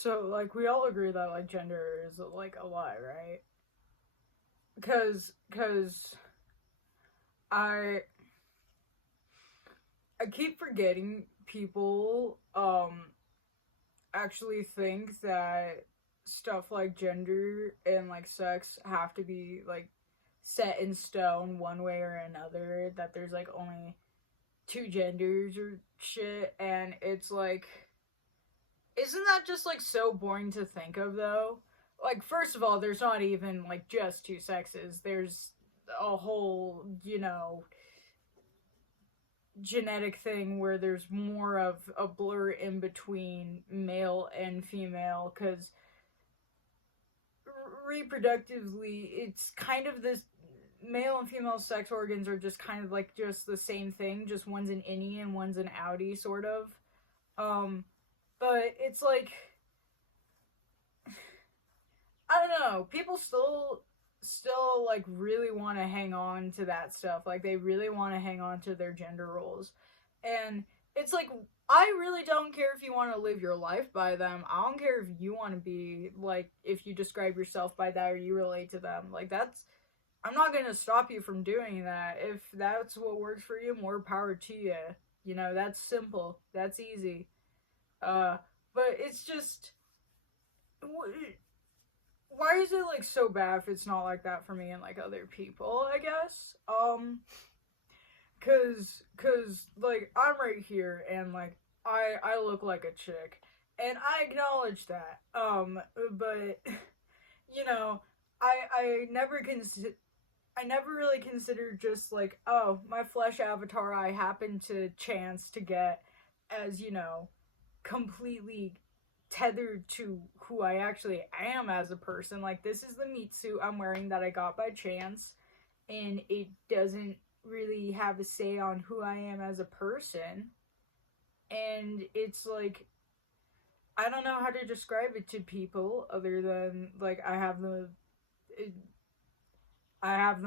So, like, we all agree that, like, gender is, like, a lie, right? Because I I keep forgetting people actually think that stuff like gender and like sex have to be like set in stone one way or another, that there's like only two genders or shit. And it's like, isn't that just like so boring to think of though? Like, first of all, there's not even like just two sexes, there's a whole, genetic thing where there's more of a blur in between male and female, because reproductively it's kind of this, male and female sex organs are just kind of like just the same thing, just one's an innie and one's an outie, sort of. But it's like, I don't know, people still like really want to hang on to that stuff, like they really want to hang on to their gender roles. And it's like, I really don't care if you want to live your life by them. I don't care if you want to be like, if you describe yourself by that or you relate to them, like that's, I'm not going to stop you from doing that. If that's what works for you, more power to you. That's simple, that's easy. But it's just, why is it like so bad if it's not like that for me and like other people, I guess? Cause like I'm right here and like I look like a chick and I acknowledge that. But you know, I never consider, I never really considered just like, oh, my flesh avatar I happen to chance to get as, completely tethered to who I actually am as a person. Like, this is the meat suit I'm wearing that I got by chance, and it doesn't really have a say on who I am as a person. And it's like, I don't know how to describe it to people other than like I have the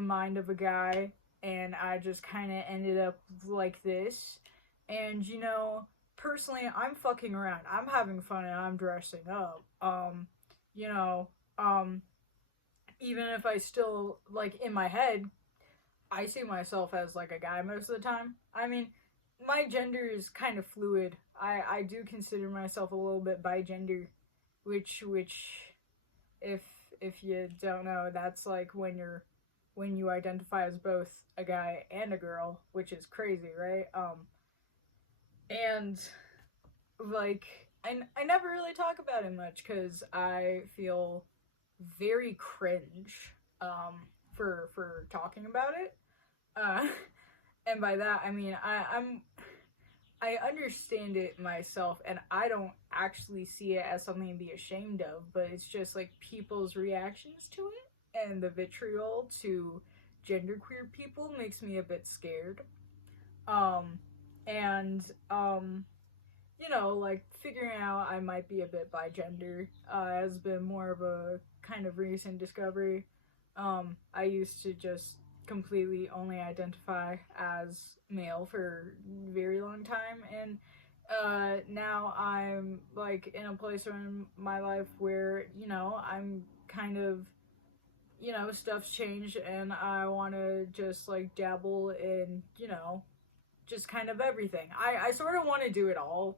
mind of a guy, and I just kind of ended up like this. And personally, I'm fucking around. I'm having fun and I'm dressing up. You know, um, Even if I still like in my head, I see myself as like a guy most of the time. I mean, my gender is kind of fluid. I do consider myself a little bit bigender, which if if you don't know, that's like when you identify as both a guy and a girl, which is crazy, right? And like I never really talk about it much because I feel very cringe for talking about it. Uh, and by that I mean I understand it myself, and I don't actually see it as something to be ashamed of, but it's just like people's reactions to it and the vitriol to genderqueer people makes me a bit scared. Um, and like figuring out I might be a bit bigender has been more of a kind of recent discovery. I used to just completely only identify as male for a very long time, and now I'm like in a place in my life where I'm kind of, stuff's changed, and I want to just like dabble in, just kind of everything. I sort of want to do it all.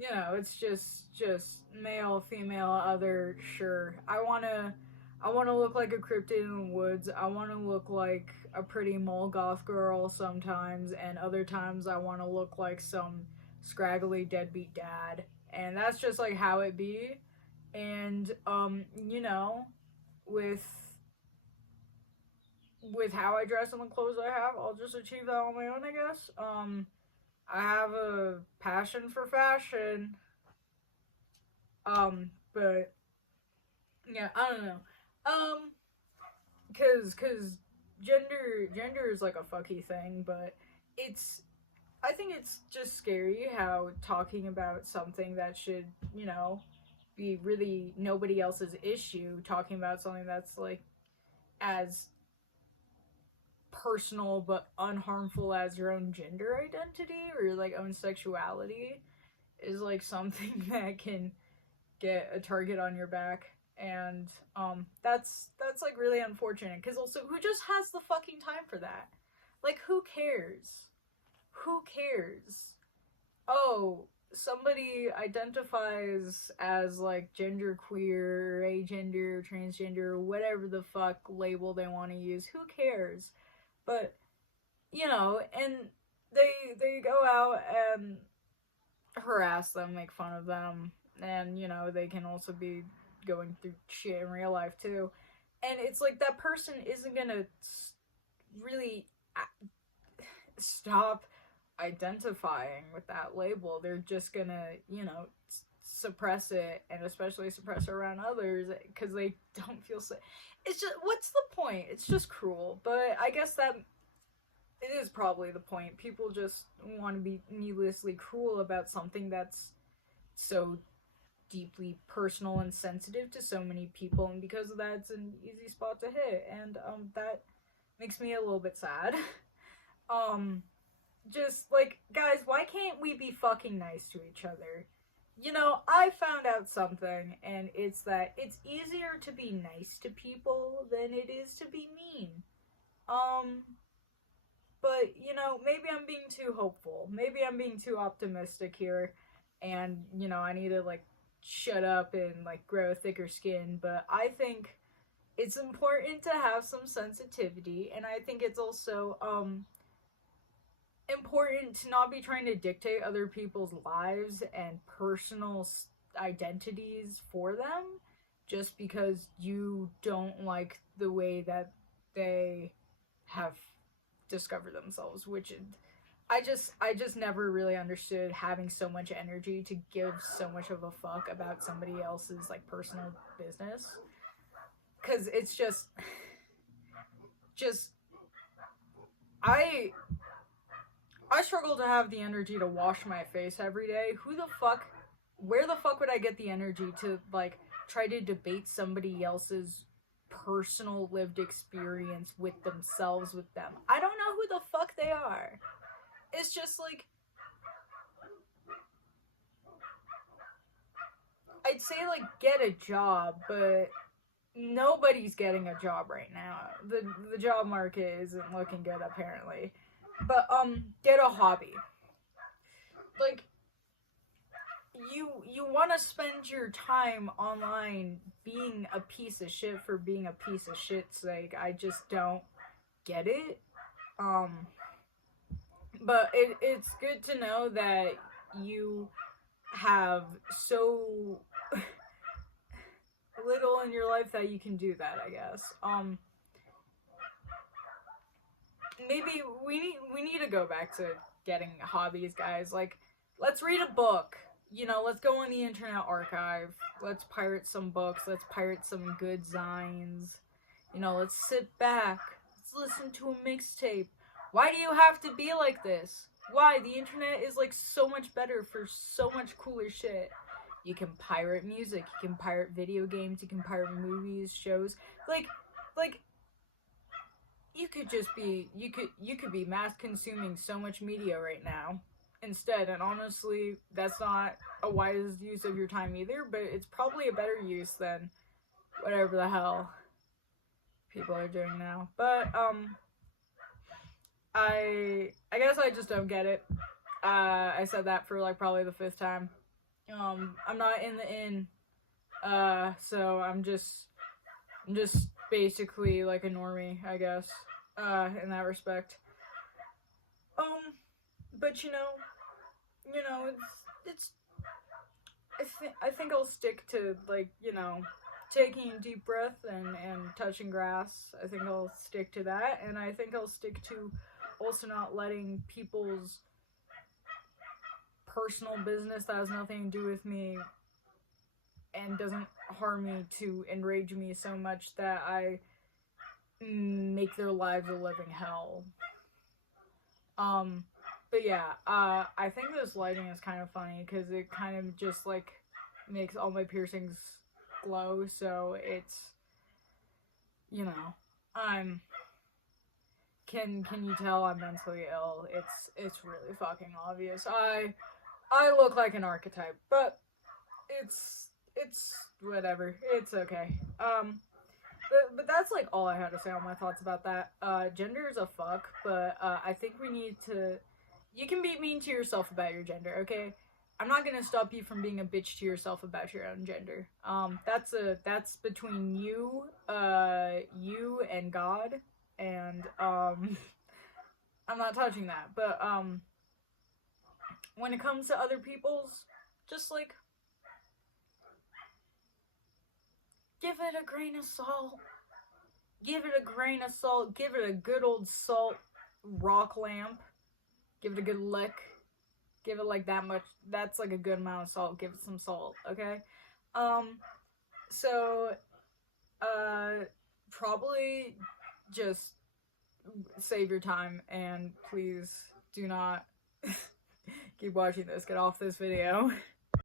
It's just male, female, other. Sure, I want to look like a cryptid in the woods. I want to look like a pretty mole goth girl sometimes, and other times I want to look like some scraggly deadbeat dad. And that's just like how it be. And with how I dress and the clothes I have, I'll just achieve that on my own, I guess. I have a passion for fashion. But yeah, I don't know. Um, cause gender is like a fucky thing, but it's, I think it's just scary how talking about something that should, be really nobody else's issue, talking about something that's like as personal but unharmful as your own gender identity or your like own sexuality is like something that can get a target on your back. And that's like really unfortunate, because also, who just has the fucking time for that? Like, who cares? Who cares? Oh, somebody identifies as like genderqueer, agender, transgender, whatever the fuck label they want to use. Who cares? But and they go out and harass them, make fun of them, and they can also be going through shit in real life too. And it's like, that person isn't gonna really stop identifying with that label. They're just gonna suppress it, and especially suppress it around others, because they don't feel safe. It's just, what's the point? It's just cruel. But I guess that it is probably the point. People just want to be needlessly cruel about something that's so deeply personal and sensitive to so many people, and because of that, it's an easy spot to hit, and that makes me a little bit sad. Just like, guys, why can't we be fucking nice to each other? I found out something, and it's that it's easier to be nice to people than it is to be mean. But maybe I'm being too hopeful. Maybe I'm being too optimistic here, and I need to like shut up and like grow a thicker skin. But I think it's important to have some sensitivity, and I think it's also important to not be trying to dictate other people's lives and personal identities for them just because you don't like the way that they have discovered themselves, which I just never really understood having so much energy to give so much of a fuck about somebody else's like personal business, because it's just I struggle to have the energy to wash my face every day. Where the fuck would I get the energy to like try to debate somebody else's personal lived experience with themselves, with them? I don't know who the fuck they are. It's just like, I'd say like get a job, but nobody's getting a job right now. The job market isn't looking good apparently. But get a hobby. Like, you want to spend your time online being a piece of shit for being a piece of shit's sake. I just don't get it. But it's good to know that you have so little in your life that you can do that, I guess. Maybe we need to go back to getting hobbies, guys. Like, let's read a book. Let's go on the Internet Archive. Let's pirate some books. Let's pirate some good zines. Let's sit back. Let's listen to a mixtape. Why do you have to be like this? Why? The internet is like so much better for so much cooler shit. You can pirate music. You can pirate video games. You can pirate movies, shows. Like you could just be, you could be mass consuming so much media right now instead, and honestly, that's not a wise use of your time either, but it's probably a better use than whatever the hell people are doing now. But I guess I just don't get it. I said that for like probably the 5th time. I'm not in the inn, so I'm just basically like a normie, I guess, in that respect. But it's I think I'll stick to like, taking a deep breath and touching grass. I think I'll stick to that, and I think I'll stick to also not letting people's personal business that has nothing to do with me and doesn't harm me to enrage me so much that I make their lives a living hell. But yeah, I think this lighting is kind of funny because it kind of just like makes all my piercings glow, so it's, I'm, can you tell I'm mentally ill? It's really fucking obvious. I look like an archetype, but it's it's whatever. It's okay. But that's like all I had to say on my thoughts about that. Gender is a fuck, but I think we need to. You can be mean to yourself about your gender, okay? I'm not gonna stop you from being a bitch to yourself about your own gender. That's between you, you and God, and I'm not touching that. But when it comes to other people's, just like give it a grain of salt. Give it a grain of salt. Give it a good old salt rock lamp. Give it a good lick. Give it like that much. That's like a good amount of salt. Give it some salt, okay? So, probably just save your time and please do not keep watching this. Get off this video.